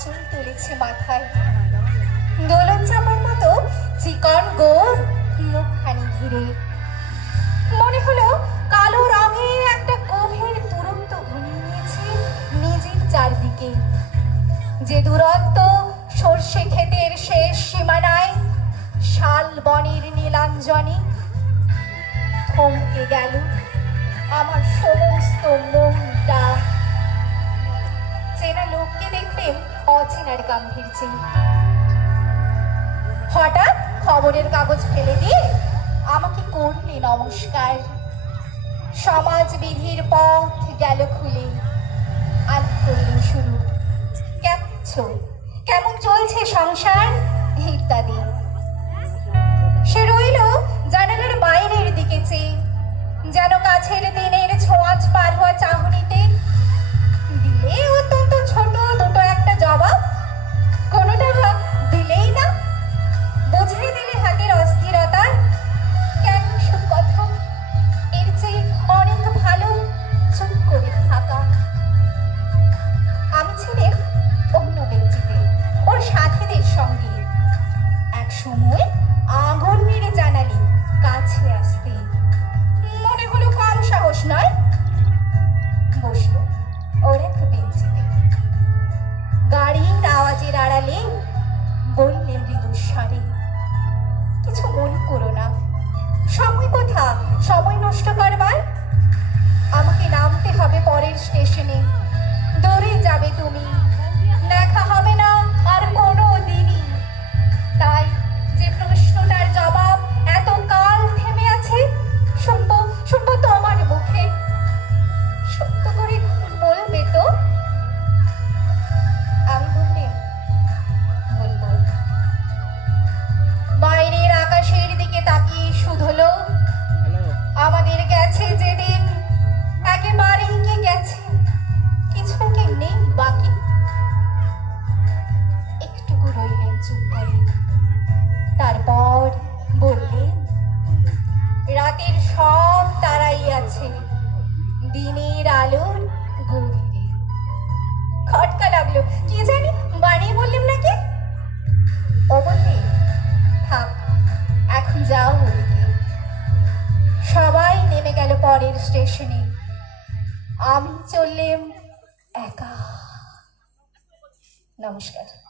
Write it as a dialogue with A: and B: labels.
A: আঁচল তুলেছে মাথায়। দোলন চাপার মতো চিকন গোর মুখখানি ঘিরে। মনে হলো কালো রঙে একটা গভীর দূরত্ব ঘনিয়ে নিয়েছে নিজের চারদিকে। যে দূরত্ব সর্ষে ক্ষেতের শেষ সীমানায়, শাল বনের নীলাঞ্জনী থমকে গেল আমার সমস্ত মনটা। চেনা দেখলেন অচেনার গাম্ভীর্যে হঠাৎ খবরের কাগজ ফেলে দিয়ে আমাকে করলে নমস্কার? সমাজ বিধির পথ গেল খুলে। আর করলেন শুরু। কেমন কেমন চলছে সংসার? গাড়ির আওয়াজের আড়ালে বললেন মৃদুস্বরে কিছু মনে করো না। সময় কোথা? সময় নষ্ট করবার? আমাকে নামতে হবে পরের দিনের আলোর গভীরে খটকা লাগল। কি জানি, বানিয়ে বললাম নাকি? বললে থাক, এখন যাও ওদিকে। সবাই নেমে গেল পরের স্টেশনে। আমি চললেম একা। নমস্কার।